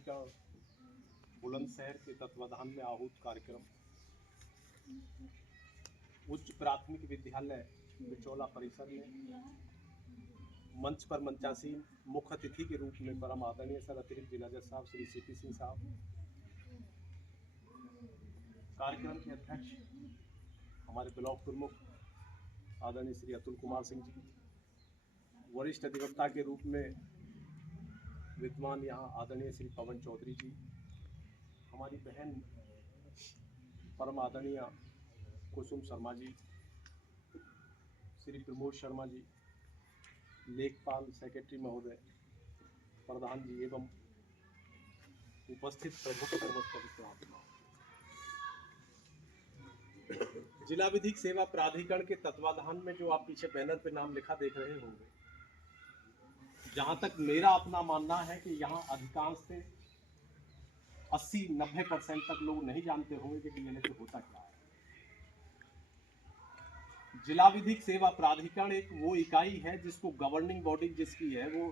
का बुलंदशहर के तत्वाधान में आहूत कार्यक्रम उच्च प्राथमिक विद्यालय बिचौला परिसर में मंच पर मंचासीन मुख्य अतिथि के रूप में परम आदरणीय सर अतिरिक्त जिला जज साहब श्री सीपी सिंह साहब, कार्यक्रम के अध्यक्ष हमारे ब्लॉक प्रमुख आदरणीय श्री अतुल कुमार सिंह जी, वरिष्ठ अधिवक्ता के रूप में विद्वान यहाँ आदरणीय श्री पवन चौधरी जी, हमारी बहन परम आदरणीय कुसुम शर्मा जी, श्री प्रमोद शर्मा जी, लेखपाल सेक्रेटरी महोदय, प्रधान जी एवं उपस्थित प्रमुख जिला विधिक सेवा प्राधिकरण के तत्वाधान में जो आप पीछे बैनर पे नाम लिखा देख रहे होंगे, जहां तक मेरा अपना मानना है कि यहाँ अधिकांश से 80-90% तक लोग नहीं जानते होंगे कि डीएलएच होता क्या है। जिला विधिक सेवा प्राधिकरण एक वो इकाई है जिसको गवर्निंग बॉडी जिसकी है वो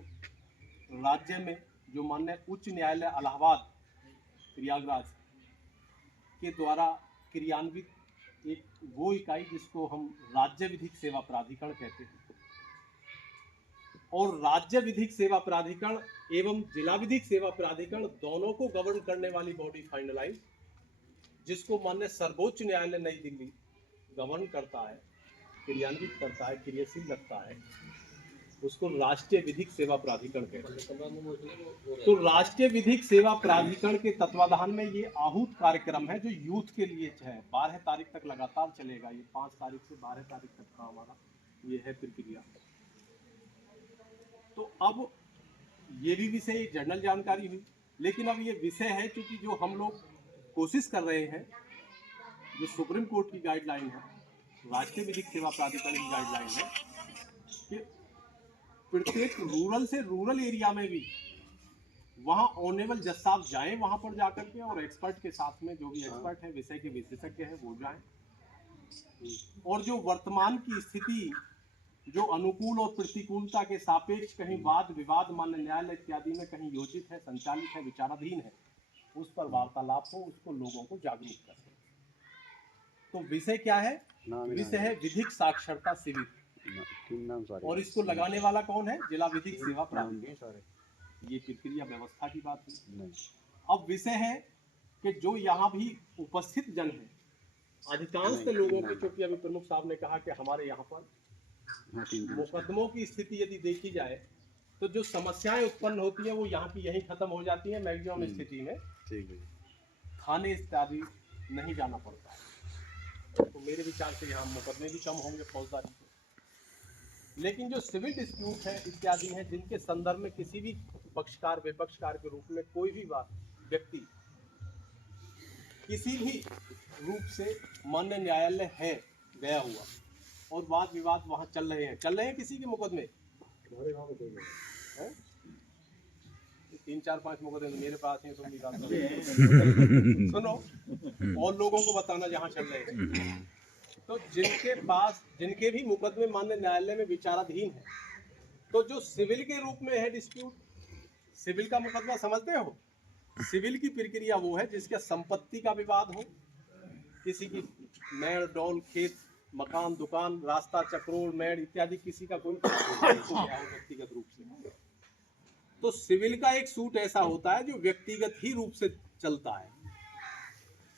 राज्य में जो माननीय उच्च न्यायालय इलाहाबाद प्रयागराज के द्वारा क्रियान्वित एक वो इकाई जिसको हम राज्य विधिक सेवा प्राधिकरण कहते हैं। और राज्य विधिक सेवा प्राधिकरण एवं जिला विधिक सेवा प्राधिकरण दोनों को गवर्न करने वाली बॉडी फाइनलाइज, जिसको माननीय सर्वोच्च न्यायालय नई दिल्ली गवर्न करता है, क्रियान्वित करता है, क्रियाशील रखता है, उसको राष्ट्रीय विधिक सेवा प्राधिकरण कहते हैं। तो राष्ट्रीय विधिक सेवा प्राधिकरण के तत्वाधान में ये आहूत कार्यक्रम है जो यूथ के लिए है। 12 तारीख तक लगातार चलेगा। ये 5 तारीख से 12 तारीख तक का हमारा ये है प्रक्रिया। तो अब ये भी विषय जनरल जानकारी हुई, लेकिन अब ये विषय है क्योंकि जो हम लोग कोशिश कर रहे हैं, जो सुप्रीम कोर्ट की गाइडलाइन है, राष्ट्रीय विधिक सेवा प्राधिकरण की गाइडलाइन है कि प्रत्येक रूरल से रूरल एरिया में भी वहाँ ऑनेबल जज साहब जाएं, वहाँ पर जाकर के, और एक्सपर्ट के साथ में जो भी एक्सपर्ट है, विषय के विशेषज्ञ हैं, वो जाएं, और जो वर्तमान की स्थिति जो अनुकूल और प्रतिकूलता के सापेक्ष कहीं वाद विवाद मान्य न्यायालय इत्यादि में कहीं योजित है, संचालित है, विचाराधीन है, उस पर वार्तालाप हो, उसको लोगों को जागरूक करें। तो विषय क्या है? विषय है विधिक साक्षरता शिविर, और इसको लगाने वाला कौन है? जिला विधिक सेवा प्राधिकरण। ये प्रक्रिया व्यवस्था की बात है। अब विषय है कि जो यहाँ भी उपस्थित जन है, अधिकांश लोगों की, चूंकि अभी प्रमुख साहब ने कहा कि हमारे यहाँ पर मुकदमों की स्थिति यदि देखी जाए तो जो समस्याएं उत्पन्न होती है वो यहाँ की यहीं खत्म हो जाती है। मैक्सिमम स्थिति में थाने इत्यादि नहीं जाना पड़ता है। तो मेरे विचार से यहाँ मुकदमे भी कम होंगे फौजदारी के। लेकिन जो सिविल डिस्प्यूट है इत्यादि हैं, जिनके संदर्भ में किसी भी पक्षकार विपक्षकार के रूप में कोई भी व्यक्ति किसी भी रूप से मान्य न्यायालय है गया हुआ और वाद विवाद वहाँ चल रहे हैं किसी के मुकदमे, 3-4-5 मुकदमे मेरे पास हैं, तुम निकाल सुनो, और लोगों को बताना जहाँ चल रहे हैं। तो जिनके पास जिनके भी मुकदमे मान्य न्यायालय में विचाराधीन है, तो जो सिविल के रूप में है डिस्प्यूट, सिविल का मुकदमा समझते हो? सिविल की प्रक्रिया वो है जिसका संपत्ति का विवाद हो, किसी की मेड़ डोल खेत मकान दुकान रास्ता चक्रोड़ मेड़ इत्यादि किसी का कोई व्यक्तिगत रूप से, तो सिविल का एक सूट ऐसा होता है जो व्यक्तिगत ही रूप से चलता है।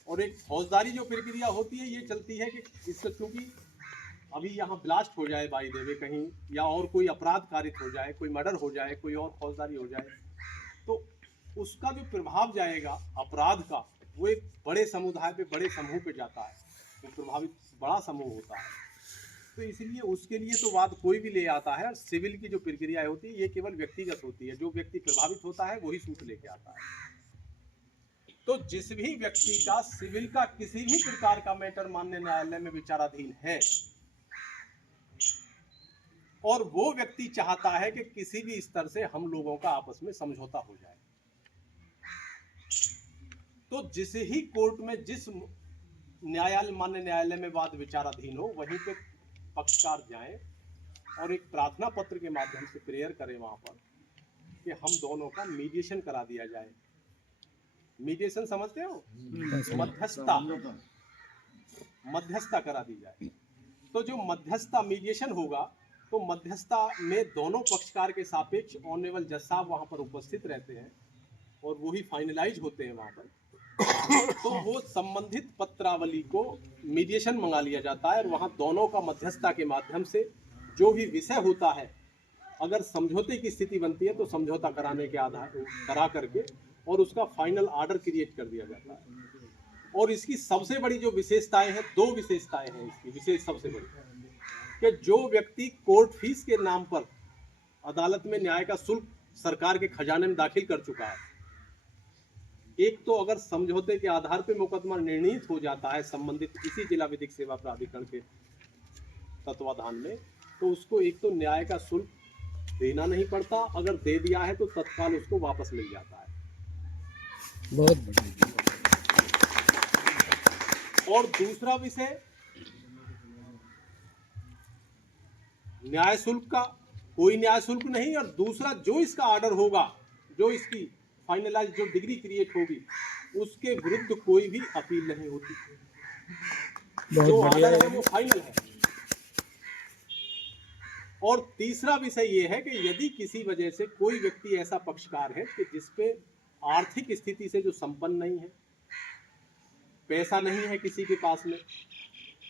और एक फौजदारी जो प्रक्रिया होती है ये चलती है कि इससे, क्योंकि अभी यहाँ ब्लास्ट हो जाए बाई देवे कहीं, या और कोई अपराध कारित हो जाए, कोई मर्डर हो जाए, कोई और फौजदारी हो जाए, तो उसका जो प्रभाव जाएगा अपराध का, वो एक बड़े समुदाय पे, बड़े समूह पे जाता है, वो प्रभावित बड़ा समूह होता है। तो इसलिए उसके लिए तो वाद कोई भी ले आता है। सिविल की जो प्रक्रिया होती है ये केवल व्यक्तिगत होती है, जो व्यक्ति प्रभावित होता है वही सूट लेके आता है। तो जिस भी व्यक्ति का सिविल का किसी भी प्रकार का मैटर मान्य न्यायालय में विचाराधीन है और वो व्यक्ति चाहता है कि किसी भी स्तर से हम लोगों का आपस में समझौता हो जाए, तो जिस ही कोर्ट में जिस न्यायालय मान्य न्यायालय में वाद विचाराधीन हो वहीं पे पक्षकार जाएं और एक प्रार्थना पत्र के माध्यम से प्रेयर करें वहां पर कि हम दोनों का मीडिएशन करा दिया जाए, मीडिएशन समझते हो, मध्यस्थता, मध्यस्थता करा दी जाए। तो जो मध्यस्थता मीडिएशन होगा, तो मध्यस्थता में दोनों पक्षकार के सापेक्ष ऑनरेबल जज साहब वहां पर उपस्थित रहते हैं और वही फाइनलाइज होते हैं वहां पर। तो वो संबंधित पत्रावली को मीडिएशन मंगा लिया जाता है और वहां दोनों का मध्यस्थता के माध्यम से जो भी विषय होता है, अगर समझौते की स्थिति बनती है तो समझौता कराने के आधार करा करके और उसका फाइनल ऑर्डर क्रिएट कर दिया जाता है। और इसकी सबसे बड़ी जो विशेषताएं हैं, दो विशेषताएं हैं इसकी विशेष सबसे बड़ी, कि जो व्यक्ति कोर्ट फीस के नाम पर अदालत में न्याय का शुल्क सरकार के खजाने में दाखिल कर चुका है, एक तो अगर समझौते के आधार पर मुकदमा निर्णीत हो जाता है संबंधित किसी जिला विधिक सेवा प्राधिकरण के तत्वाधान में, तो उसको एक तो न्याय का शुल्क देना नहीं पड़ता, अगर दे दिया है तो तत्काल उसको वापस मिल जाता है। बहुत बढ़िया। और दूसरा विषय, न्याय शुल्क का कोई न्याय शुल्क नहीं, और दूसरा जो इसका ऑर्डर होगा, जो इसकी फाइनलाइज जो डिग्री क्रिएट होगी, उसके विरुद्ध कोई भी अपील नहीं होती। जो ऑर्डर है वो फाइनल है। और तीसरा विषय ये है कि यदि किसी वजह से कोई व्यक्ति ऐसा पक्षकार है कि जिसपे आर्थिक स्थिति से जो संपन्न नहीं है, पैसा नहीं है किसी के पास में,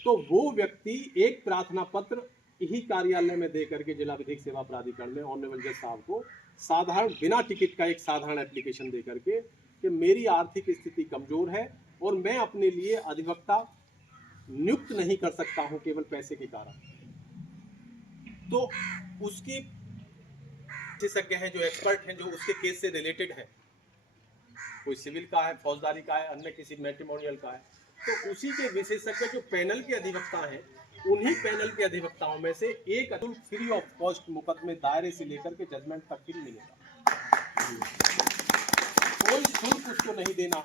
तो वो व्यक्ति एक प्रार्थना पत्र यही कार्यालय में दे करके जिला विधिक सेवा प्राधिकरण में ऑनरेबल जज साहब को साधारण बिना टिकट का एक साधारण एप्लीकेशन दे करके कि मेरी आर्थिक स्थिति कमजोर है और मैं अपने लिए अधिवक्ता नियुक्त नहीं कर सकता हूं केवल पैसे के कारण, तो उसकी विशेषज्ञ हैं, जो एक्सपर्ट हैं, जो उसके केस से रिलेटेड है, कोई सिविल का है, फौजदारी का है, अन्य किसी मैट्रिमोनियल का है, तो उसी के विशेषज्ञ जो पैनल के अधिवक्ता हैं, उन्हीं पैनल के अधिवक्ताओं में से एक फ्री ऑफ कॉस्ट मुकदमे दायरे से लेकर के जजमेंट तक फ्री मिलेगा, कोई शुल्क उसको नहीं देना,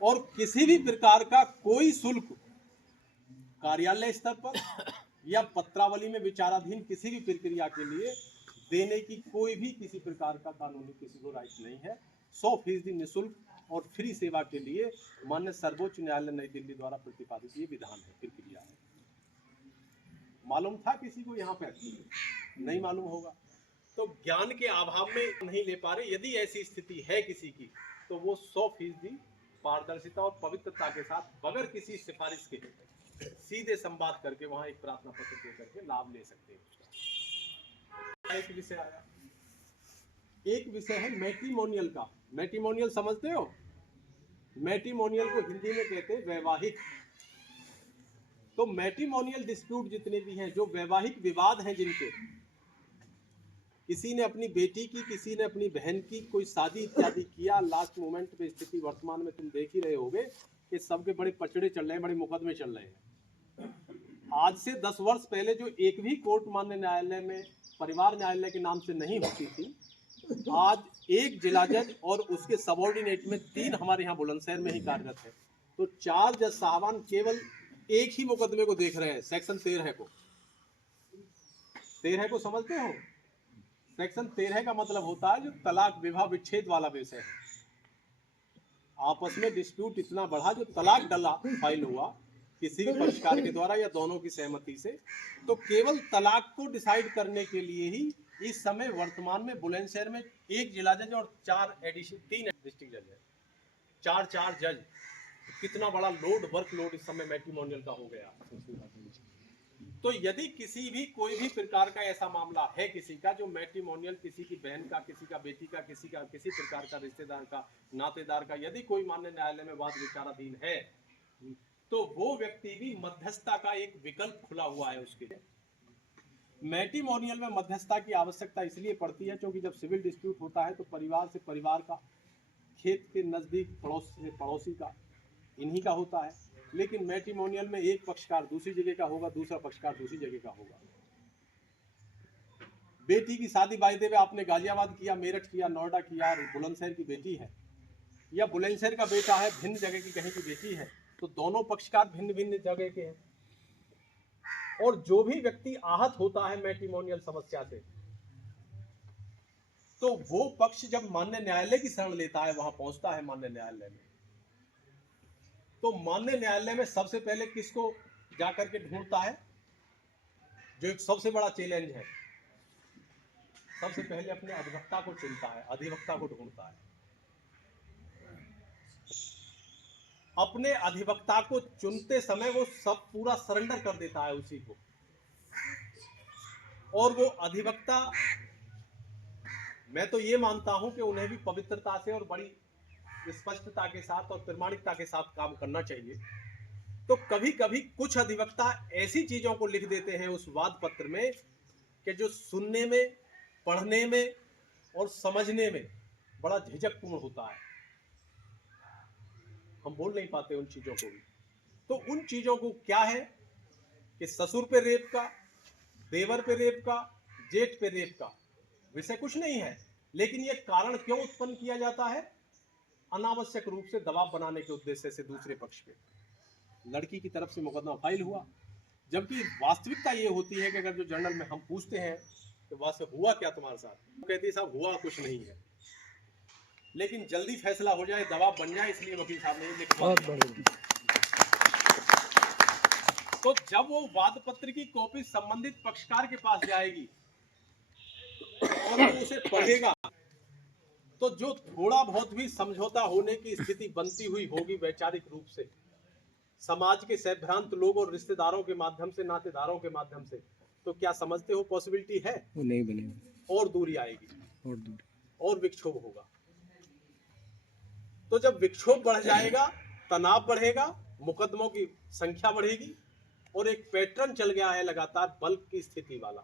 और किसी भी प्रकार का कोई शुल्क कार्यालय स्तर पर या पत्रावली में विचाराधीन किसी भी प्रक्रिया के लिए देने की कोई भी किसी प्रकार का कानूनी किसी को राइट नहीं है। 100% निःशुल्क और फ्री सेवा के लिए माननीय सर्वोच्च न्यायालय नई दिल्ली द्वारा प्रतिपादित ये विधान है, प्रक्रिया है। मालूम था किसी को यहाँ पे? नहीं मालूम होगा। तो ज्ञान के अभाव में नहीं ले पा रहे। यदि ऐसी स्थिति है किसी की, तो वो 100% पारदर्शिता और पवित्रता के साथ बगैर किसी सिफारिश के सीधे संवाद करके वहां एक प्रार्थना पत्र दे करके लाभ ले सकते हैं। एक विषय आया, एक विषय है मैट्रिमोनियल का। मैट्रिमोनियल समझते हो? मैट्रिमोनियल को हिंदी में कहते हैं वैवाहिक। तो मैट्रिमोनियल डिस्प्यूट जितने भी हैं, जो वैवाहिक विवाद हैं, जिनके किसी ने अपनी बेटी की, किसी ने अपनी बहन की कोई शादी इत्यादि किया, लास्ट मोमेंट में स्थिति वर्तमान में तुम देख ही रहे होगे कि सबके बड़े पचड़े चल रहे हैं, बड़े मुकदमे चल रहे हैं। आज से 10 वर्ष पहले जो एक भी कोर्ट मान्य न्यायालय में परिवार न्यायालय के नाम से नहीं होती थी, आज एक जिला जज और उसके सबऑर्डिनेट में 3 हमारे यहाँ बुलंदशहर में ही कार्यरत है। तो 4 जज साहबान केवल एक ही मुकदमे को देख रहे हैं, सेक्शन 13 को। 13 को समझते हो? सेक्शन 13 का मतलब होता है जो तलाक विवाह विच्छेद वाला विषय है। आपस में डिस्प्यूट इतना बढ़ा जो तलाक डला फाइल हुआ किसी भी पक्षकार के द्वारा या दोनों की सहमति से, तो केवल तलाक को डिसाइड करने के लिए ही इस समय वर्तमान में बुलंदशहर में एक जिला जज और 3 डिस्ट्रिक्ट जज है। 4 जज। कितना बड़ा लोड, वर्कलोड इस समय मैट्रिमोनियल का हो गया। तो यदि किसी भी कोई भी प्रकार का ऐसा मामला है किसी का, जो मैट्रिमोनियल किसी की बहन का, किसी का बेटी का, किसी प्रकार का रिश्तेदार का, नातेदार का, यदि कोई मान्य न्यायालय में वाद विचाराधीन है, तो वो व्यक्ति भी मध्यस्थता का एक विकल्प खुला हुआ है उसके। मैट्रिमोनियल में मध्यस्थता की आवश्यकता इसलिए पड़ती है क्योंकि जब सिविल डिस्प्यूट होता है तो परिवार से परिवार का, खेत के नजदीक पड़ोस से पड़ोसी का, इन्हीं का होता है। लेकिन मैट्रिमोनियल में एक पक्षकार दूसरी जगह का होगा, दूसरा पक्षकार दूसरी जगह का होगा। बेटी की शादी वायदे में आपने गाजियाबाद किया, मेरठ किया, नोएडा किया, बुलंदशहर की बेटी है, या बुलंदशहर का बेटा है, भिन्न जगह की कहीं की बेटी है, तो दोनों पक्षकार भिन्न भिन्न जगह के हैं। और जो भी व्यक्ति आहत होता है मैट्रिमोनियल समस्या से, तो वो पक्ष जब मान्य न्यायालय की शरण लेता है, वहां पहुंचता है मान्य न्यायालय में, तो मान्य न्यायालय में सबसे पहले किसको जाकर के ढूंढता है? जो एक सबसे बड़ा चैलेंज है, सबसे पहले अपने अधिवक्ता को चुनता है, अधिवक्ता को ढूंढता है। अपने अधिवक्ता को चुनते समय वो सब पूरा सरेंडर कर देता है उसी को, और वो अधिवक्ता, मैं तो ये मानता हूं कि उन्हें भी पवित्रता से और बड़ी स्पष्टता के साथ और प्रामाणिकता के साथ काम करना चाहिए। तो कभी कभी कुछ अधिवक्ता ऐसी चीजों को लिख देते हैं उस वाद पत्र में कि जो सुनने में, पढ़ने में और समझने में बड़ा झिझकपूर्ण होता है। हम बोल नहीं पाते उन चीजों को भी। तो उन चीजों को क्या है कि ससुर पे रेप का, देवर पे रेप का, जेठ पे रेप का विषय कुछ नहीं है, लेकिन ये कारण क्यों उत्पन्न किया जाता है? अनावश्यक रूप से दबाव बनाने के उद्देश्य से दूसरे पक्ष पे। लड़की की तरफ से मुकदमा फाइल हुआ, जबकि वास्तविकता ये होती है कि अगर जो जर्नल में हम पूछते हैं कि वहां से हुआ क्या तुम्हारे साथ, तो कहती है साहब हुआ कुछ नहीं है, लेकिन जल्दी फैसला हो जाए, दबाव बन जाए, इसलिए वकील साहब ने लिखवा बहुत दिया। बढ़िया। तो जब वो वाद पत्र की कॉपी संबंधित पक्षकार के पास जाएगी और वो उसे पढ़ेगा, तो जो थोड़ा बहुत भी समझौता होने की स्थिति बनती हुई होगी वैचारिक रूप से, समाज के सैभ्रांत लोग और रिश्तेदारों के माध्यम से, नातेदारों के माध्यम से, तो क्या समझते हो पॉसिबिलिटी है? वो नहीं बनेगा और दूरी आएगी और दूर। और विक्षोभ होगा। तो जब विक्षोभ बढ़ जाएगा, तनाव बढ़ेगा, मुकदमों की संख्या बढ़ेगी, और एक पैटर्न चल गया है लगातार बल्क की स्थिति वाला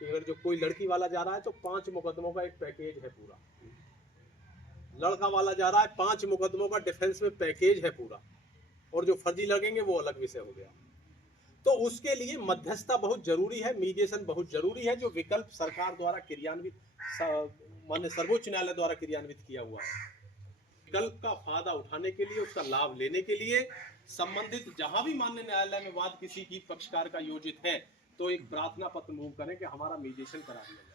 कि अगर जो कोई लड़की वाला जा रहा है तो 5 मुकदमों का एक पैकेज है पूरा, लड़का वाला जा रहा है 5 मुकदमों का डिफेंस में पैकेज है पूरा, और जो फर्जी लगेंगे वो अलग विषय हो गया। तो उसके लिए मध्यस्थता बहुत जरूरी है, मीडिएशन बहुत जरूरी है, जो विकल्प सरकार द्वारा क्रियान्वित, माननीय सर्वोच्च न्यायालय द्वारा क्रियान्वित किया हुआ है। विकल्प का फायदा उठाने के लिए, उसका लाभ लेने के लिए संबंधित जहां भी माननीय न्यायालय में वाद किसी की पक्षकार का योजित है, तो एक प्रार्थना पत्र मूव करें कि हमारा मीडिएशन करा दिया जाए।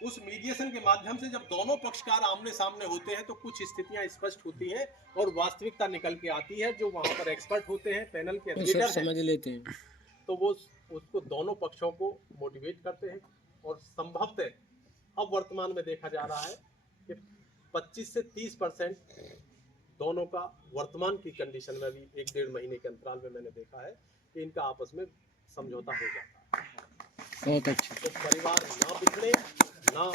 उस मीडिएशन के माध्यम से जब दोनों पक्षकार आमने सामने होते हैं तो कुछ स्थितियां स्पष्ट होती हैं और वास्तविकता निकल के आती है। जो वहां पर एक्सपर्ट होते हैं, पैनल के वो सब एडमिटर समझ लेते हैं। तो वो उसको दोनों पक्षों को मोटिवेट करते हैं, और संभवतः अब वर्तमान में देखा जा रहा है कि 25 से 30% दोनों का वर्तमान की कंडीशन में भी 1-1.5 महीने के अंतराल में मैंने देखा है कि इनका आपस में समझौता हो जाता है। बहुत अच्छा। तो परिवार ना बिखरे, ना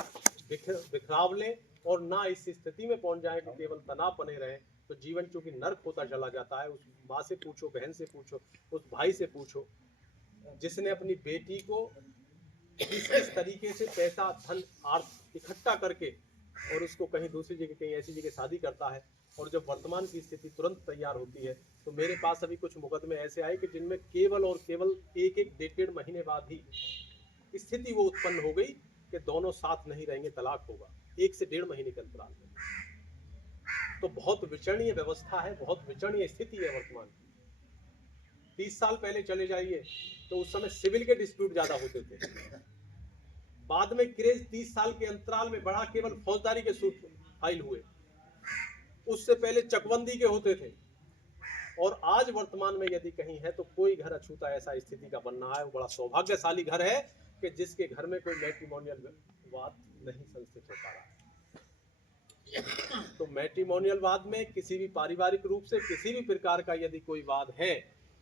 बिखराव ले, और ना इस स्थिति में पहुंच जाए कि केवल तनाव बने रहे। तो जीवन चूंकि नर्क होता चला जाता है। उस माँ से पूछो, बहन से पूछो, उस भाई से पूछो जिसने अपनी बेटी को किस तरीके से पैसा, धन, अर्थ इकट्ठा करके और उसको कहीं दूसरी जगह, कहीं ऐसी जगह शादी करता है, और जब वर्तमान की स्थिति तुरंत तैयार होती है। तो मेरे पास अभी कुछ मुकदमे ऐसे आए कि जिनमें केवल और केवल 1-1, 1.5 महीने बाद ही स्थिति वो उत्पन्न हो गई कि दोनों साथ नहीं रहेंगे, तलाक होगा 1 से 1.5 महीने के अंतराल में। तो बहुत विचरणीय व्यवस्था है, बहुत विचरणीय स्थिति है वर्तमान की। 30 साल पहले चले जाइए तो उस समय सिविल के डिस्प्यूट ज्यादा होते थे। बाद में क्रेज 30 साल के अंतराल में बढ़ा, केवल फौजदारी के सूट फाइल हुए। उससे पहले चकबंदी के होते थे। और आज वर्तमान में यदि कहीं है तो कोई घर अछूता ऐसा स्थिति का बन रहा है। वो बड़ा सौभाग्यशाली घर है कि जिसके घर में कोई मैट्रिमोनियल वाद नहीं संस्थित हो पा रहा है। तो मैट्रिमोनियल वाद में किसी भी पारिवारिक रूप से किसी भी प्रकार का यदि कोई वाद है,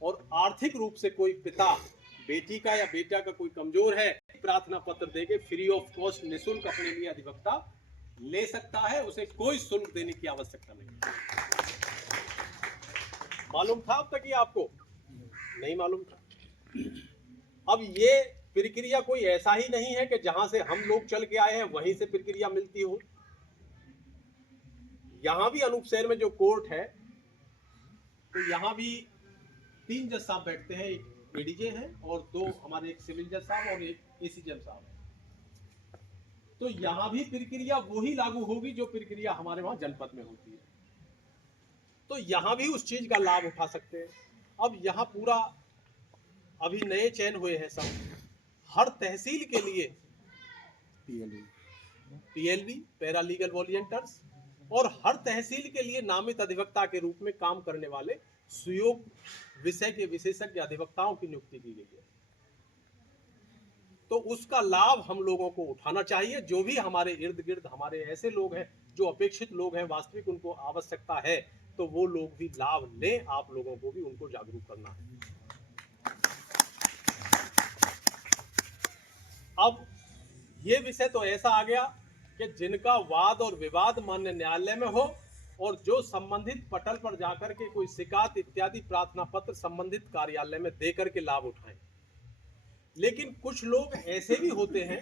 और आर्थिक रूप से कोई पिता बेटी का या बेटा का कोई कमजोर है, प्रार्थना पत्र देके फ्री ऑफ कॉस्ट निःशुल्क अपने लिए अधिवक्ता ले सकता है। उसे कोई शुल्क देने की आवश्यकता नहीं। मालूम था अब तक? ये आपको नहीं मालूम था। अब ये प्रक्रिया कोई ऐसा ही नहीं है कि जहां से हम लोग चल के आए हैं वहीं से प्रक्रिया मिलती हो। यहां भी अनूप शहर में जो कोर्ट है, तो यहां भी 3 जज साहब बैठते हैं। एक एडीजे हैं और 2 हमारे, एक सिविल जज साहब और एक एसी जज साहब है। तो यहां भी प्रक्रिया वही लागू होगी जो प्रक्रिया हमारे वहां जनपद में होती है। तो यहां भी उस चीज का लाभ उठा सकते हैं। अब यहां पूरा अभी नए चयन हुए हैं सब, हर तहसील के लिए PLV पैरा लीगल वॉलंटियर्स, और हर तहसील के लिए नामित अधिवक्ता के रूप में काम करने वाले सुयोग विषय के विशेषज्ञ अधिवक्ताओं की नियुक्ति की गई है। तो उसका लाभ हम लोगों को उठाना चाहिए। जो भी हमारे इर्द गिर्द हमारे ऐसे लोग हैं जो अपेक्षित लोग हैं, वास्तविक उनको आवश्यकता है, तो वो लोग भी लाभ लें। आप लोगों को भी उनको जागरूक करना है। अब ये विषय तो ऐसा आ गया कि जिनका वाद और विवाद मान्य न्यायालय में हो और जो संबंधित पटल पर जाकर के कोई शिकायत इत्यादि प्रार्थना पत्र संबंधित कार्यालय में देकर के लाभ उठाएं। लेकिन कुछ लोग ऐसे भी होते हैं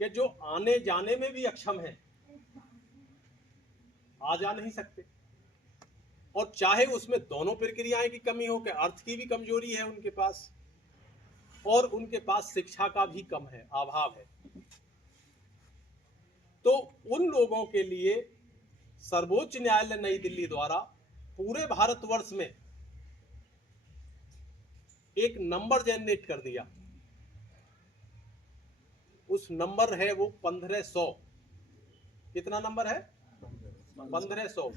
कि जो आने जाने में भी अक्षम हैं, आ जा नहीं सकते, और चाहे उसमें दोनों प्रक्रियाएं की कमी हो, कि अर्थ की भी कमजोरी है उनके पास और उनके पास शिक्षा का भी कम है, अभाव है। तो उन लोगों के लिए सर्वोच्च न्यायालय नई दिल्ली द्वारा पूरे भारतवर्ष में एक नंबर जनरेट कर दिया। उस नंबर है वो 1500। कितना नंबर है? 1500,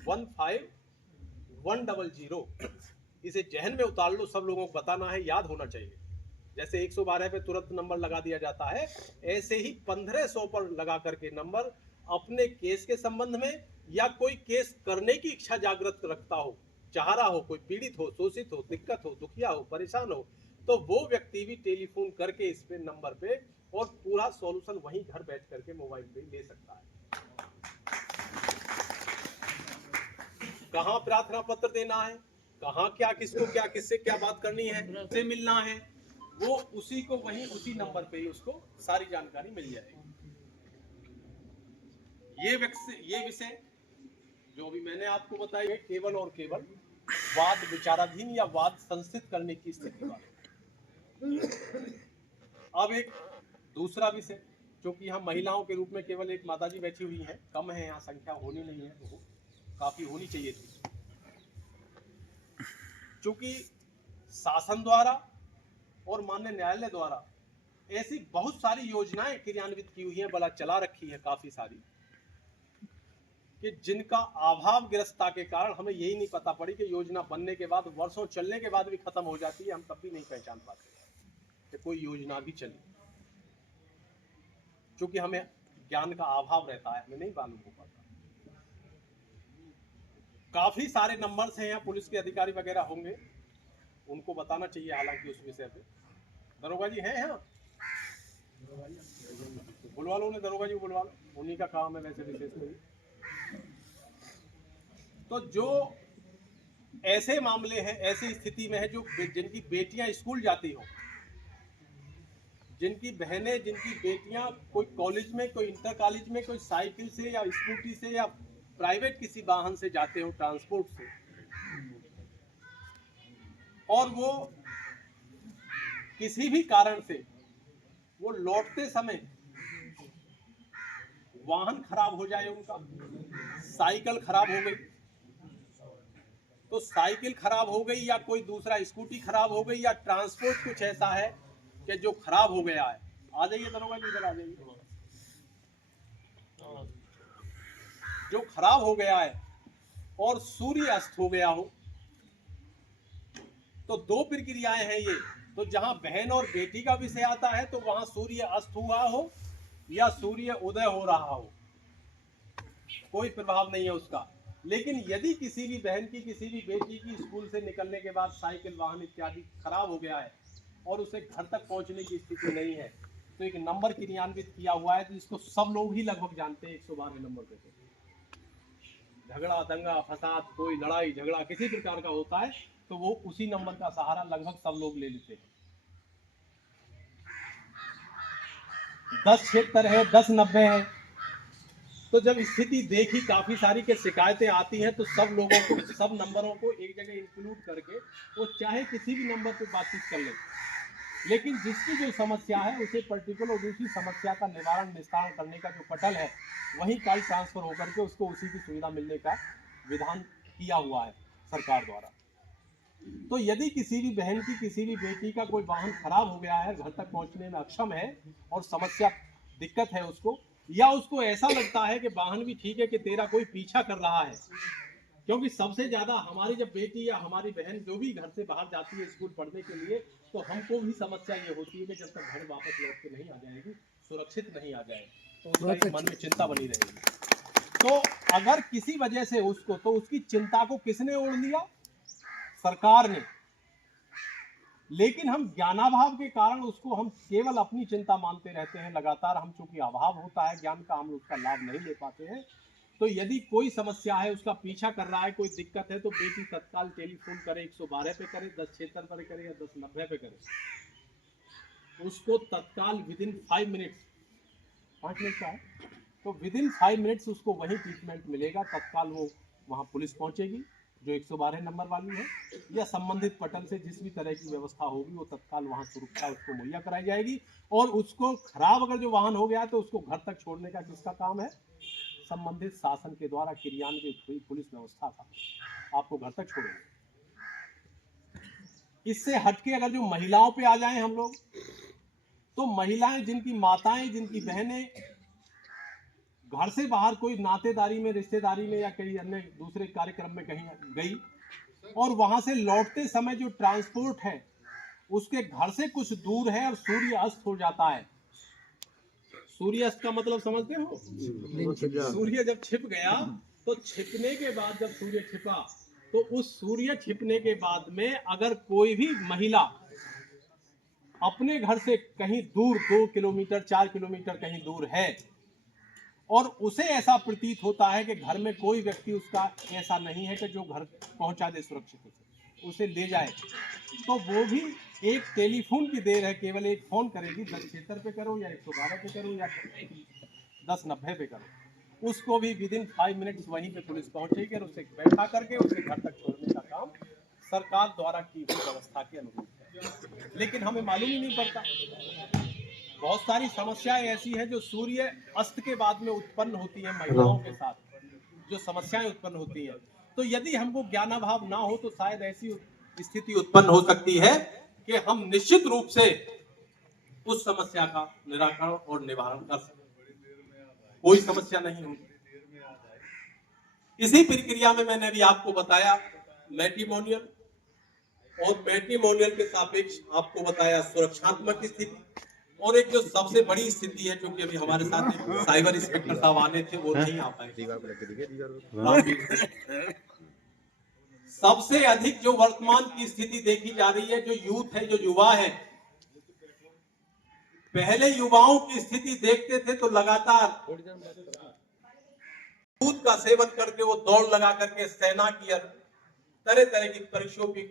15100। इसे जहन में उतार लो, सब लोगों को बताना है, याद होना चाहिए। जैसे 112 पे तुरंत नंबर लगा दिया जाता है, ऐसे ही 1500 पर लगा करके नंबर अपने केस के संबंध में, या कोई केस करने की इच्छा जागृत रखता हो, चाह रहा हो, कोई पीड़ित हो, शोषित हो, दिक्कत हो, दुखिया हो, परेशान हो, तो वो व्यक्ति भी टेलीफोन करके इस पे नंबर पे और पूरा सॉल्यूशन वहीं घर बैठ करके मोबाइल पे ले सकता है। कहाँ प्रार्थना पत्र देना है, कहाँ क्या, किसको क्या, किससे क्या बात करनी है, किससे मिलना है, वो उसी को वहीं उसी नंबर पे ही उसको सारी जानकारी मिल जाएगी। ये विषय जो भी मैंने आपको बताया है केवल और केवल वाद विचाराधीन या वाद संस्थित करने की स्थिति वाले। अब एक दूसरा विषय, क्योंकि हम महिलाओं के रूप में केवल एक माताजी बैठी हुई हैं, कम है यहाँ संख्या, होनी नहीं है, तो काफी होनी चाहिए थी। क्योंकि शासन द्वारा और माननीय न्यायालय द्वारा ऐसी बहुत सारी योजनाएं क्रियान्वित की हुई हैं, बला चला रखी है काफी सारी, कि जिनका अभाव गिरफ्ता के कारण हमें यही नहीं पता पड़ी कि योजना बनने के बाद वर्षों चलने के बाद भी खत्म हो जाती है, हम तब भी नहीं पहचान पाते कि कोई योजना भी चली, क्योंकि हमें ज्ञान का अभाव रहता है, हमें नहीं मालूम हो पाता। काफी सारे नंबर्स हैं, यहाँ पुलिस के अधिकारी वगैरह होंगे, उनको बताना चाहिए हालांकि उस विषय पे। दरोगा जी हैं यहाँ, बुलवा लो उन्हें, दरोगा जी बुलवा लो, उन्हीं का काम है वैसे विशेष कोई। तो जो ऐसे मामले हैं, ऐसी स्थिति में है, जो जिनकी बेटियां स्कूल जाती हो, जिनकी बहनें, जिनकी बेटियां कोई कॉलेज में, कोई इंटर कॉलेज में, कोई साइकिल से या स्कूटी से या प्राइवेट किसी वाहन से जाते हो, ट्रांसपोर्ट से, और वो किसी भी कारण से वो लौटते समय वाहन खराब हो जाए, उनका साइकिल खराब हो गई, तो साइकिल खराब हो गई या कोई दूसरा स्कूटी खराब हो गई या ट्रांसपोर्ट कुछ ऐसा है कि जो खराब हो गया है, आ जाइए दरोगा जी, इधर आ जाइए, जो खराब हो गया है और सूर्य अस्त हो गया हो, तो दो प्रक्रियाएं हैं ये। तो जहां बहन और बेटी का विषय आता है तो वहां सूर्य अस्त हुआ हो या सूर्य उदय हो रहा हो, कोई प्रभाव नहीं है उसका। लेकिन यदि किसी भी बहन की, किसी भी बेटी की स्कूल से निकलने के बाद साइकिल, वाहन इत्यादि खराब हो गया है और उसे घर तक पहुंचने की स्थिति नहीं है, तो एक नंबर क्रियान्वित किया हुआ है, जिसको सब लोग ही लगभग जानते हैं, 112 नंबर पे। झगड़ा, दंगा, फसाद, कोई लड़ाई झगड़ा किसी प्रकार का होता है तो वो उसी नंबर का सहारा लगभग सब लोग ले लेते हैं। 1076 है, 1090 है। तो जब स्थिति देखी काफी सारी के शिकायतें आती हैं, तो सब लोगों को, सब नंबरों को एक जगह इंक्लूड करके वो चाहे किसी भी नंबर पे बातचीत कर ले, लेकिन जिसकी जो समस्या है उसे पर्टिकुलर दूसरी समस्या का निवारण, निस्तारण करने का जो पटल है वहीं कॉल ट्रांसफर होकर के उसको उसी की सुविधा मिलने का विधान किया हुआ है सरकार द्वारा। तो यदि किसी भी बहन की, किसी भी बेटी का कोई वाहन खराब हो गया है, घर तक पहुंचने में अक्षम है और समस्या, दिक्कत है उसको, या उसको ऐसा लगता है कि वाहन भी ठीक है कि तेरा कोई पीछा कर रहा है। क्योंकि सबसे ज्यादा हमारी जब बेटी या हमारी बहन जो भी घर से बाहर जाती है स्कूल पढ़ने के लिए, तो हमको भी समस्या ये होती है कि जब तक घर वापस लौट के नहीं आ जाएगी, सुरक्षित नहीं आ जाए, तो उसका बहुत एक मन में चिंता बनी रहेगी। तो अगर किसी वजह से उसको, तो उसकी चिंता को किसने ओढ़ लिया? सरकार ने। लेकिन हम ज्ञानाभाव के कारण उसको हम केवल अपनी चिंता मानते रहते हैं। लगातार हम, चूंकि अभाव होता है ज्ञान का, हम उसका लाभ नहीं ले पाते हैं। तो यदि कोई समस्या है, उसका पीछा कर रहा है, कोई दिक्कत है, तो बेटी तत्काल टेलीफोन करे, 112 पे करे, 1076 पर करे या 1090 पे करे, उसको तत्काल विदिन 5 मिनट्स, 5 मिनट का है, तो विदिन 5 मिनट्स उसको वही ट्रीटमेंट मिलेगा। तत्काल वो वहाँ पुलिस पहुंचेगी जो 112 नंबर वाली है, या संबंधित पटल से जिस भी तरह की व्यवस्था होगी, वो तत्काल वहाँ सुरक्षा उसको मुहैया कराई जाएगी। और उसको खराब अगर जो वाहन हो गया है, तो उसको घर तक छोड़ने का किसका काम है? संबंधित शासन के द्वारा क्रियान्वित हुई पुलिस व्यवस्था का, आपको घर तक छोड़ेंगे। इससे हटके अगर जो महिलाओं पे आ जाएं हम लोग, तो महिलाएं, जिनकी माताएं, जिनकी बहनें घर से बाहर कोई नातेदारी में, रिश्तेदारी में या कहीं अन्य दूसरे कार्यक्रम में कहीं गई, और वहां से लौटते समय जो ट्रांसपोर्ट है उसके घर से कुछ दूर है और सूर्य अस्त हो जाता है। सूर्य अस्त का मतलब समझते हो? सूर्य जब छिप गया, तो छिपने के बाद जब सूर्य छिपा, तो उस सूर्य छिपने के बाद में अगर कोई भी महिला अपने घर से कहीं दूर 2 किलोमीटर 4 किलोमीटर कहीं दूर है, और उसे ऐसा प्रतीत होता है कि घर में कोई व्यक्ति उसका ऐसा नहीं है कि जो घर पहुंचा दे सुरक्षित उसे ले जाए, तो वो भी एक टेलीफोन की देर है, केवल एक फोन करेगी, 1076 पे करो या 112 पे करो या 1090 पे करो, उसको भी विदिन 5 मिनट्स वहीं पे पुलिस पहुंचेगी और उसे बैठा करके उसे घर तक छोड़ने का काम सरकार द्वारा की हुई व्यवस्था के अनुरूप है। लेकिन हमें मालूम ही नहीं पड़ता। बहुत सारी समस्याएं ऐसी हैं जो सूर्य अस्त के बाद में उत्पन्न होती हैं, महिलाओं के साथ जो समस्याएं उत्पन्न होती हैं। तो यदि हमको ज्ञानाभाव ना हो, तो शायद ऐसी स्थिति उत्पन्न हो सकती है कि हम निश्चित रूप से उस समस्या का निराकरण और निवारण कर सकते, कोई समस्या नहीं होगी। इसी प्रक्रिया में मैंने अभी आपको बताया मैट्रिमोनियल, और मैट्रिमोनियल के सापेक्ष आपको बताया सुरक्षात्मक स्थिति, और एक जो सबसे बड़ी स्थिति है, जो कि अभी हमारे साथ साइबर इंस्पेक्टर साहब आने थे, वो नहीं आ पाए। सबसे अधिक जो वर्तमान की स्थिति देखी जा रही है, जो यूथ है, जो युवा है, पहले युवाओं की स्थिति देखते थे तो लगातार दूध का सेवन करके वो दौड़ लगा करके सेना की तरह तरह की परीक्षाओं की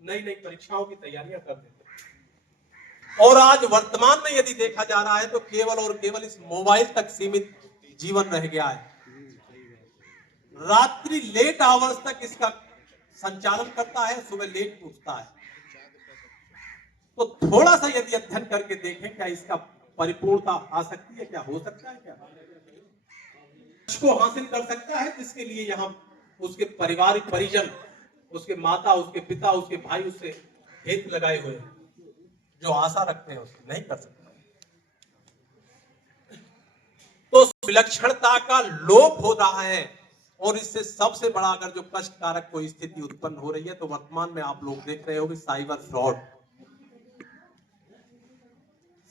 नई नई परीक्षाओं की तैयारियां करते थे। और आज वर्तमान में यदि देखा जा रहा है, तो केवल और केवल इस मोबाइल तक सीमित जीवन रह गया है। रात्रि लेट आवर्स तक इसका संचालन करता है, सुबह लेट उठता है। तो थोड़ा सा यदि अध्ययन करके देखें, क्या इसका परिपूर्णता आ सकती है? क्या हो सकता है? क्या इसको हासिल कर सकता है, जिसके लिए यहाँ उसके पारिवारिक परिजन, उसके माता, उसके पिता, उसके भाई उससे हेतु लगाए हुए हैं, जो आशा रखते हैं, उसको नहीं कर सकता। तो विलक्षणता का लोप हो रहा है, और इससे सबसे बड़ा अगर जो कष्टकारक कोई स्थिति उत्पन्न हो रही है, तो वर्तमान में आप लोग देख रहे हो कि साइबर फ्रॉड।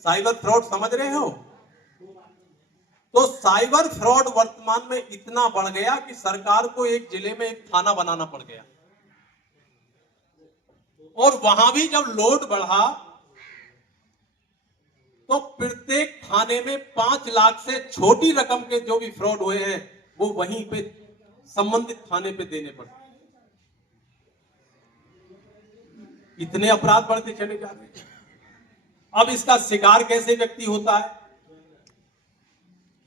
साइबर फ्रॉड समझ रहे हो? तो साइबर फ्रॉड वर्तमान में इतना बढ़ गया कि सरकार को एक जिले में एक थाना बनाना पड़ गया, और वहां भी जब लोड बढ़ा, तो प्रत्येक थाने में 5 लाख से छोटी रकम के जो भी फ्रॉड हुए हैं, वो वहीं पे संबंधित थाने पे देने पड़े। इतने अपराध बढ़ते चले जा रहे हैं। अब इसका शिकार कैसे व्यक्ति होता है?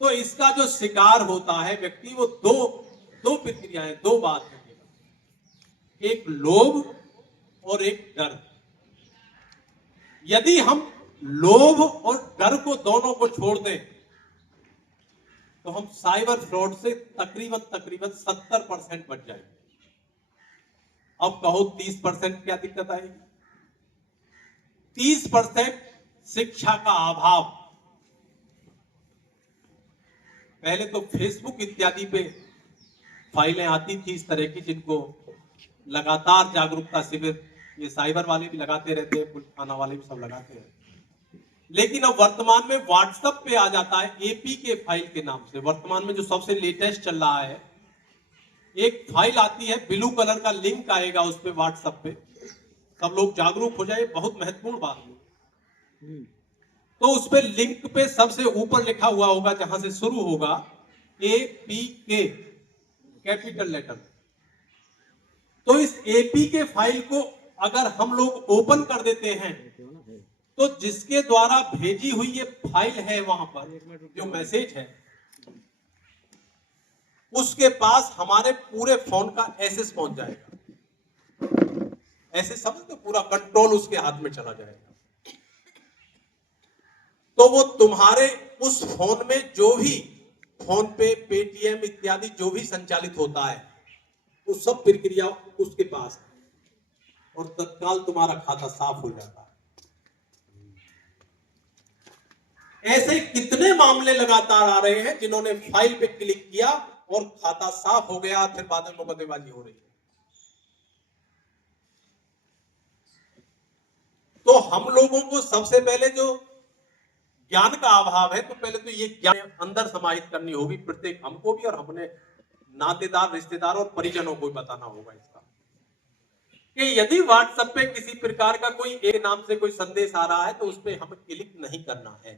तो इसका जो शिकार होता है व्यक्ति, वो दो प्रक्रियाएं, 2 बात है, एक लोभ और एक डर। यदि हम लोभ और डर को, दोनों को छोड़ दें, तो हम साइबर फ्रॉड से तकरीबन 70% बच जाएंगे। अब कहो 30% क्या दिक्कत आएगी? 30% शिक्षा का अभाव, पहले तो फेसबुक इत्यादि पे फाइलें आती थी इस तरह की, जिनको लगातार जागरूकता शिविर ये साइबर वाले भी लगाते रहते हैं, पुलिस थाना वाले भी सब लगाते हैं। लेकिन अब वर्तमान में व्हाट्सएप पे आ जाता है एपी के फाइल के नाम से। वर्तमान में जो सबसे लेटेस्ट चल रहा है, एक फाइल आती है, ब्लू कलर का लिंक आएगा उस पे व्हाट्सएप पे, सब लोग जागरूक हो जाए, बहुत महत्वपूर्ण बात है। तो उस पे लिंक पे सबसे ऊपर लिखा हुआ होगा, जहां से शुरू होगा APK कैपिटल लेटर। तो इस APK फाइल को अगर हम लोग ओपन कर देते हैं, तो जिसके द्वारा भेजी हुई ये फाइल है, वहां पर जो मैसेज है, उसके पास हमारे पूरे फोन का एक्सेस पहुंच जाएगा। ऐसे समझते, पूरा कंट्रोल उसके हाथ में चला जाएगा। तो वो तुम्हारे उस फोन में जो भी फोन पे, पेटीएम इत्यादि जो भी संचालित होता है, वो सब प्रक्रिया उसके पास है और तत्काल तुम्हारा खाता साफ हो जाता है। ऐसे कितने मामले लगातार आ रहे हैं जिन्होंने फाइल पे क्लिक किया और खाता साफ हो गया, फिर बाद में मुकदमेबाजी हो रही है। तो हम लोगों को सबसे पहले जो ज्ञान का अभाव है, तो पहले तो ये ज्ञान अंदर समाहित करनी होगी, प्रत्येक हमको भी और अपने नातेदार, रिश्तेदार और परिजनों को बताना होगा इसका, कि यदि व्हाट्सएप पे किसी प्रकार का कोई एक नाम से कोई संदेश आ रहा है, तो उस पर हमें क्लिक नहीं करना है।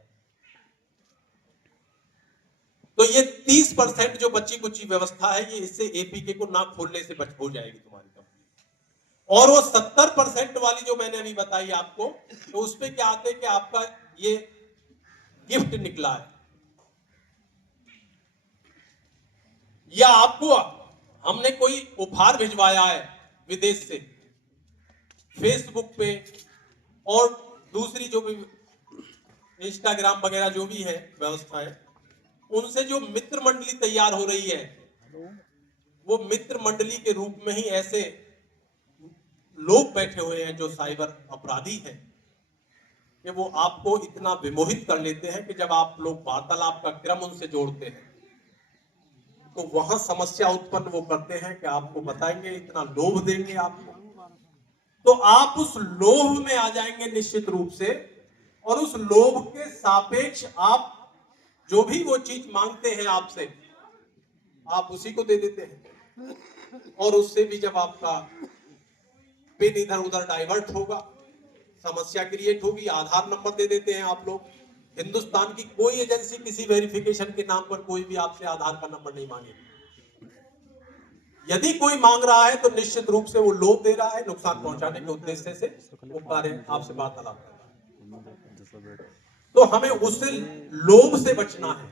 तो ये 30% जो बच्ची कुची व्यवस्था है, ये इससे APK को ना खोलने से बच हो जाएगी तुम्हारी कंपनी। और वो 70% वाली जो मैंने अभी बताई आपको, तो उस पे क्या आते हैं कि आपका ये गिफ्ट निकला है, या आपको हमने कोई उपहार भिजवाया है विदेश से, फेसबुक पे और दूसरी जो भी इंस्टाग्राम वगैरह जो भी है व्यवस्थाएं, उनसे जो मित्र मंडली तैयार हो रही है, वो मित्र मंडली के रूप में ही ऐसे लोग बैठे हुए हैं जो साइबर अपराधी हैं, कि वो आपको इतना विमोहित कर लेते हैं कि जब आप लोग वार्तालाप का क्रम उनसे जोड़ते हैं, तो वहां समस्या उत्पन्न वो करते हैं कि आपको बताएंगे, इतना लोभ देंगे आपको, तो आप उस लोभ में आ जाएंगे निश्चित रूप से, और उस लोभ के सापेक्ष आप जो भी वो चीज मांगते हैं आपसे, आप उसी को दे देते हैं। और उससे भी जब आपका पिन इधर उधर डाइवर्ट होगा, समस्या क्रिएट होगी, आधार नंबर दे देते हैं आप लोग। हिंदुस्तान की कोई एजेंसी किसी वेरिफिकेशन के नाम पर कोई भी आपसे आधार का नंबर नहीं मांगेगी। यदि कोई मांग रहा है तो निश्चित रूप से वो लोभ दे रहा है, नुकसान पहुंचाने के उद्देश्य से वो कार्य आपसे वार्तालाप कर रहा है। तो हमें उससे लोभ से बचना है।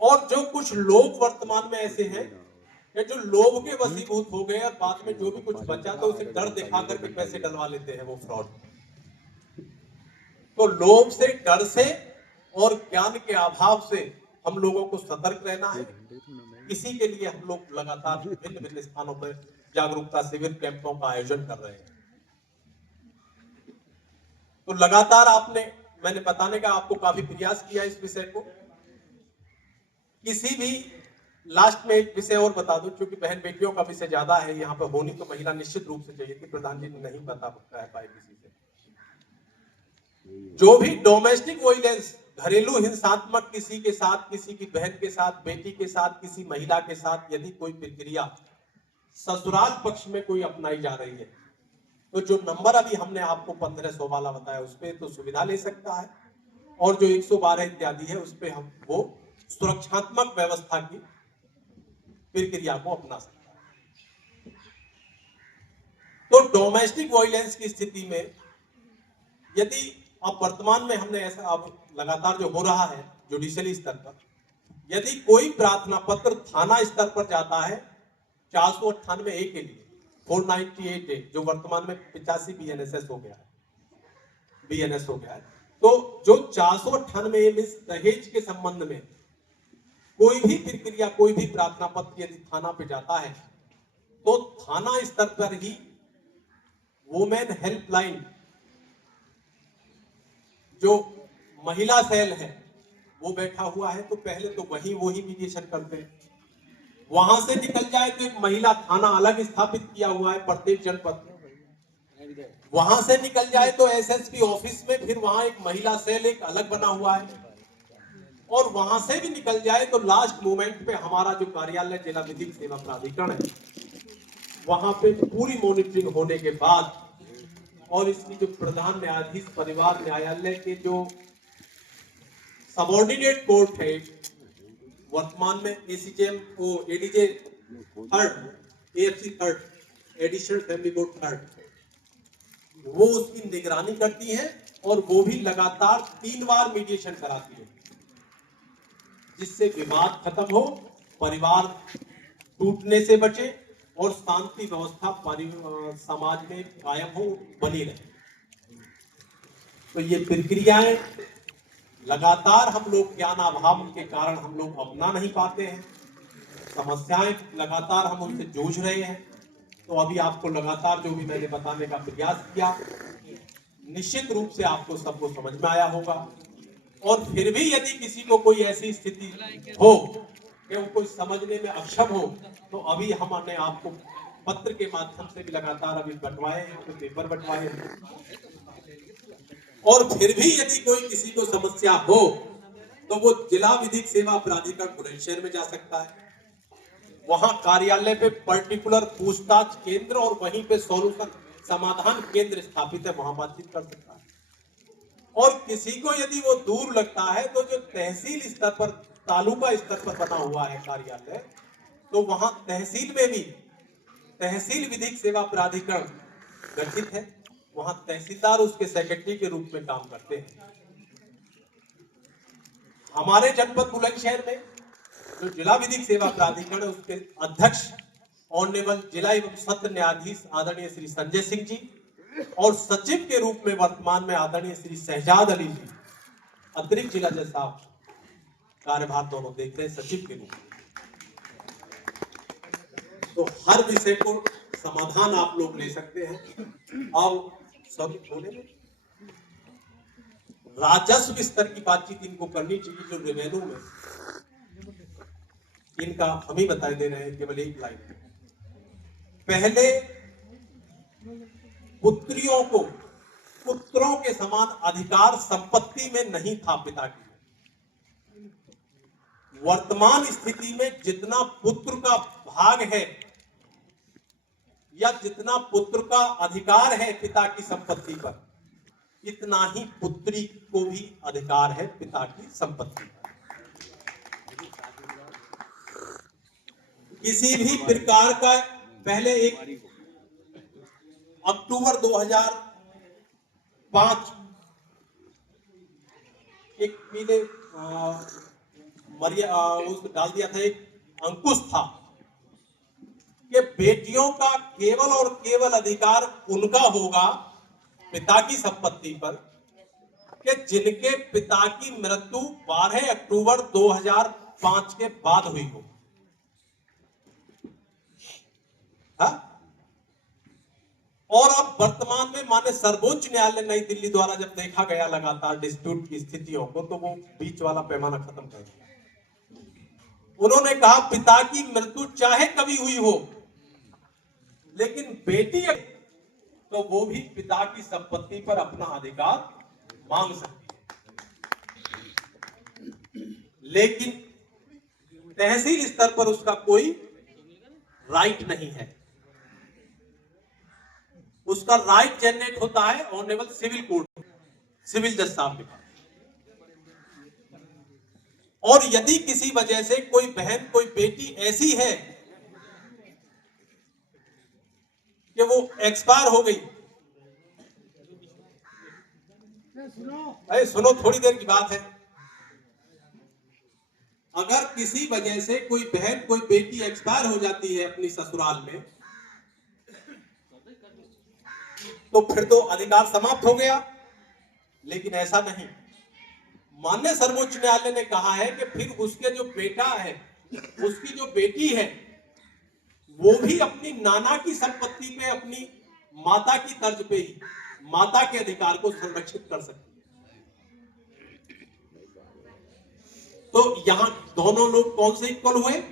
और जो कुछ लोग वर्तमान में ऐसे हैं कि जो लोभ के वशीभूत हो गए और बाद में जो भी कुछ बचा तो उसे डर दिखा करके पैसे डलवा लेते हैं, वो फ्रॉड। तो लोभ से, डर से और ज्ञान के अभाव से हम लोगों को सतर्क रहना है। इसी के लिए हम लोग लगातार भिन्न भिन्न स्थानों पर जागरूकता शिविर, कैंपों का आयोजन कर रहे हैं। तो लगातार मैंने बताने का आपको काफी प्रयास किया इस विषय को। किसी भी लास्ट में एक विषय और बता दूं, क्योंकि बहन बेटियों का विषय ज्यादा है यहाँ पर, होनी तो महिला निश्चित रूप से चाहिए थी, प्रधान जी ने नहीं बता पाए किसी से। जो भी डोमेस्टिक वायलेंस, घरेलू हिंसात्मक किसी के साथ, किसी की बहन के साथ, बेटी के साथ, किसी महिला के साथ यदि कोई प्रक्रिया ससुराल पक्ष में कोई अपनाई जा रही है, तो जो नंबर अभी हमने आपको 1500 वाला बताया, उस पर तो सुविधा ले सकता है, और जो 112 इत्यादि है उस पर हम वो सुरक्षात्मक व्यवस्था की प्रक्रिया को अपना सकता है। तो डोमेस्टिक वायलेंस की स्थिति में यदि अब वर्तमान में हमने ऐसा अब लगातार जो हो रहा है जुडिशियली स्तर पर, यदि कोई प्रार्थना पत्र थाना स्तर पर जाता है 498A के लिए, 498A जो वर्तमान में 85 BNSS हो गया है, BNS हो गया है, तो जो 498A में दहेज के संबंध में कोई भी प्रक्रिया, कोई भी प्रार्थना पत्र यदि थाना पे जाता है, तो थाना स्तर पर ही वुमेन हेल्पलाइन जो महिला सेल है, वो बैठा हुआ है तो पहले तो वही मीडिएशन करते हैं। वहां से निकल जाए तो एक महिला थाना अलग स्थापित किया हुआ है प्रत्येक जनपद। वहां से निकल जाए तो एसएसपी ऑफिस में फिर वहां एक महिला सेल एक अलग बना हुआ है। और वहां से भी निकल जाए तो लास्ट मोमेंट पे हमारा जो कार्यालय जिला विधिक सेवा प्राधिकरण है, वहां पे पूरी मॉनिटरिंग होने के बाद और इसकी जो प्रधान न्यायाधीश परिवार न्यायालय के जो सबऑर्डिनेट कोर्ट है, वर्तमान में एसीजेएम को ADJ third AFC third additional family court third, वो उसकी निगरानी करती है और वो भी लगातार 3 बार मीडिएशन कराती है, जिससे विवाद खत्म हो, परिवार टूटने से बचे और शांति व्यवस्था समाज में कायम हो, बनी रहे। तो ये प्रक्रियाएं लगातार हम लोग ज्ञान अभाव के कारण हम लोग अपना नहीं पाते हैं, समस्याएं लगातार हम उनसे जूझ रहे हैं। तो अभी आपको लगातार जो भी मैंने बताने का प्रयास किया, निश्चित रूप से आपको सबको समझ में आया होगा। और फिर भी यदि किसी को कोई ऐसी स्थिति हो कि वो कोई समझने में अक्षम हो, तो अभी हमने आपको पत्र के माध्यम से भी लगातार अभी बंटवाए हैं, तो पेपर बंटवाए हैं। और फिर भी यदि कोई किसी को समस्या हो तो वो जिला विधिक सेवा प्राधिकरण बुलंदशहर में जा सकता है। वहां कार्यालय पे पर्टिकुलर पूछताछ केंद्र और वहीं पे सॉल्यूशन समाधान केंद्र स्थापित है, वहां बातचीत कर सकता है। और किसी को यदि वो दूर लगता है तो जो तहसील स्तर पर तालुका स्तर पर बना हुआ है कार्यालय, तो वहां तहसील में भी तहसील विधिक सेवा प्राधिकरण गठित है, वहां तहसीलदार उसके सेक्रेटरी के रूप में काम करते हैं। हमारे जनपद बुलंदशहर में जो जिला विधिक सेवा प्राधिकरण है उसके अध्यक्ष ऑनरेबल जिला एवं सत्र न्यायाधीश आदरणीय श्री संजय सिंह जी और सचिव के रूप में वर्तमान में आदरणीय श्री शहजाद अली जी, अतिरिक्त जिला जज साहब कार्यभार दोनों देखते हैं सचिव के रूप में। तो हर विषय को समाधान आप लोग ले सकते हैं। और सब बोले राजस्व स्तर की बातचीत इनको करनी चाहिए, जो रेवेन्यू में इनका हम ही बता दे रहे हैं केवल एक लाइन। पहले पुत्रियों को पुत्रों के समान अधिकार संपत्ति में नहीं था पिता की। वर्तमान स्थिति में जितना पुत्र का भाग है या जितना पुत्र का अधिकार है पिता की संपत्ति पर, इतना ही पुत्री को भी अधिकार है पिता की संपत्ति पर। किसी भी प्रकार का पहले एक अक्टूबर 2005 एक पीले डाल दिया था, एक अंकुश था कि बेटियों का केवल और केवल अधिकार उनका होगा पिता की संपत्ति पर कि जिनके पिता की मृत्यु 12 अक्टूबर 2005 के बाद हुई हो। हाँ? और अब वर्तमान में माने सर्वोच्च न्यायालय नई दिल्ली द्वारा जब देखा गया लगातार डिस्प्यूट की स्थितियों को, तो वो बीच वाला पैमाना खत्म कर दिया। उन्होंने कहा पिता की मृत्यु चाहे कभी हुई हो, लेकिन बेटी तो वो भी पिता की संपत्ति पर अपना अधिकार मांग सकती है, लेकिन तहसील स्तर पर उसका कोई राइट नहीं है। उसका राइट जनरेट होता है ऑनरेबल सिविल कोर्ट, सिविल जज साहब के पास। और यदि किसी वजह से कोई बहन कोई बेटी ऐसी है कि वो एक्सपायर हो गई, अरे सुनो थोड़ी देर की बात है। अगर किसी वजह से कोई बहन कोई बेटी एक्सपायर हो जाती है अपनी ससुराल में, तो फिर तो अधिकार समाप्त हो गया। लेकिन ऐसा नहीं, माननीय सर्वोच्च न्यायालय ने कहा है कि फिर उसके जो बेटा है, उसकी जो बेटी है, वो भी अपनी नाना की संपत्ति पे अपनी माता की तर्ज पे ही माता के अधिकार को संरक्षित कर सकती है। तो यहाँ दोनों लोग कौन से इक्वल हुए?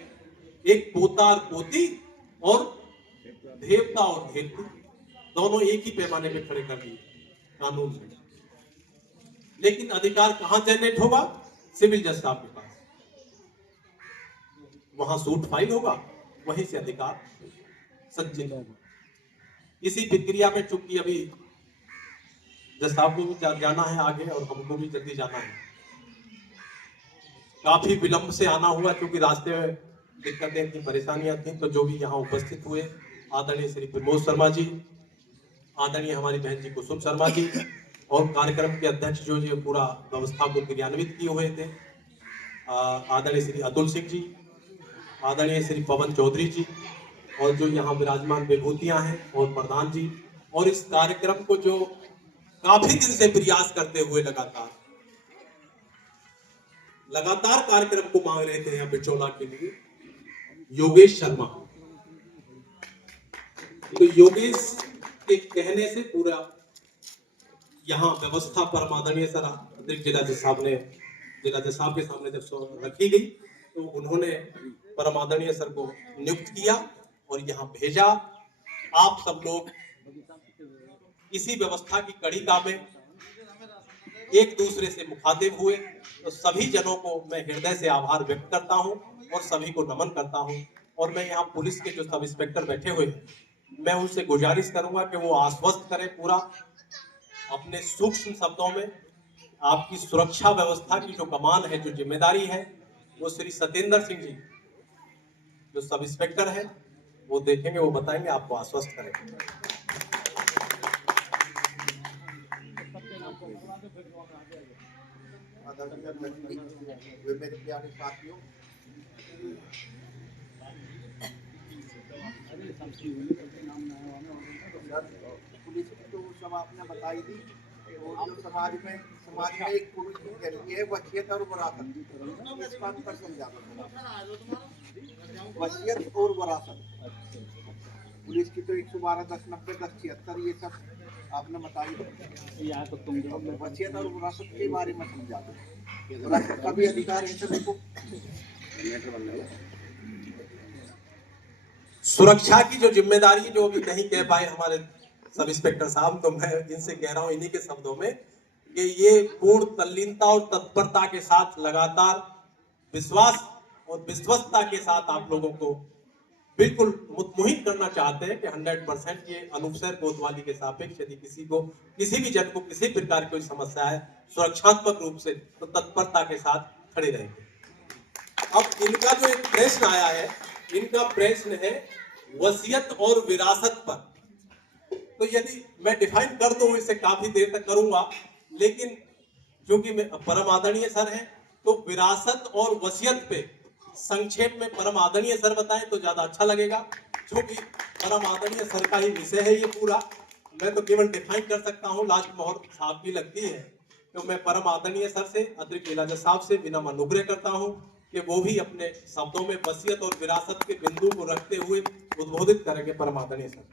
एक पोता और पोती और देवता और देवती, दोनों एक ही पैमाने पे खड़े कर दिए कानून में। लेकिन अधिकार कहां जनरेट होगा? सिविल जज साहब के पास। वहां सूट फाइल होगा, वहीं से अधिकार संचित होगा। इसी प्रक्रिया में चूंकि अभी जज साहब को भी जाना है आगे और हमको भी जल्दी जाना है, काफी विलंब से आना हुआ क्योंकि रास्ते में दिक्कतें थी, परेशानियां थी। तो जो भी यहाँ उपस्थित हुए, आदरणीय श्री प्रमोद शर्मा जी, आदरणीय हमारी बहन जी कुसुम शर्मा जी, और कार्यक्रम के अध्यक्ष जो ये पूरा व्यवस्था को क्रियान्वित किए हुए थे, आदरणीय श्री अतुल सिंह जी, आदरणीय श्री पवन चौधरी जी, और जो यहाँ विराजमान विभूतियां हैं और प्रधान जी, और इस कार्यक्रम को जो काफी दिन से प्रयास करते हुए लगातार कार्यक्रम को मांग रहे थे यहाँ बिचौला के लिए, योगेश शर्मा। तो योगेश के कहने से पूरा यहाँ व्यवस्था परमादरणीय सर अतिरिक्त जिला जज साहब के सामने जब रखी गई तो उन्होंने परमादरणीय सर को नियुक्त किया और यहाँ भेजा। आप सब लोग इसी व्यवस्था की कड़ी का में एक दूसरे से मुखातिब हुए, तो सभी जनों को मैं हृदय से आभार व्यक्त करता हूं और सभी को नमन करता हूं। और मैं यहाँ पुलिस के जो सब इंस्पेक्टर बैठे हुए हैं, मैं उनसे गुजारिश करूंगा कि वो आश्वस्त करें पूरा अपने सूक्ष्म शब्दों में, आपकी सुरक्षा व्यवस्था की जो कमान है, जो जिम्मेदारी है, वो श्री सत्येंद्र सिंह जी जो सब इंस्पेक्टर है वो देखेंगे, वो बताएंगे, आपको आश्वस्त करेंगे। मेरे प्यारे साथियों, पुलिस की तो सब आपने बताई दी। और जो समाज में एक पुलिस की गलती है वसीयत और विरासत, इसका अंतर समझा दो। वसीयत और विरासत, पुलिस की तो 112, 1090, 1076 ये सब आपने बताई। वसीयत और विरासत के बारे में समझा दो। विरासत का भी अधिकार है सभी को। सुरक्षा की जो जिम्मेदारी जो अभी नहीं कह पाए हमारे सब इंस्पेक्टर साहब, तो मैं इनसे कह रहा हूं इन्हीं के शब्दों में कि ये पूर्ण तल्लीनता और तत्परता के साथ लगातार विश्वास और विश्वस्तता के साथ आप लोगों को बिल्कुल मुतमईन करना चाहते हैं कि 100% ये अनूपसर कोतवाली के सापेक्ष यदि किसी भी जन को किसी प्रकार की कोई समस्या है सुरक्षात्मक रूप से, तो तत्परता के साथ खड़े रहेंगे। अब इनका जो एक प्रश्न आया है, इनका प्रश्न है वसीयत और विरासत पर। तो यदि मैं डिफाइन कर दूं, इसे काफी देर तक करूंगा, लेकिन क्योंकि परम आदरणीय सर हैं, तो विरासत और वसीयत पे संक्षेप में परम आदरणीय सर बताएं तो ज्यादा अच्छा लगेगा, क्योंकि परम आदरणीय सर का ही विषय है ये पूरा। मैं तो केवल डिफाइन कर सकता हूँ, लास्ट मोहर साहब की लगती है, तो मैं परम आदरणीय सर से, अतिरिक्त जिला जज साहब से विनम्र अनुग्रह करता हूँ कि वो भी अपने शब्दों में वसीयत और विरासत के बिंदु को रखते हुए उद्बोधित करेंगे। परम आदरणीय सर।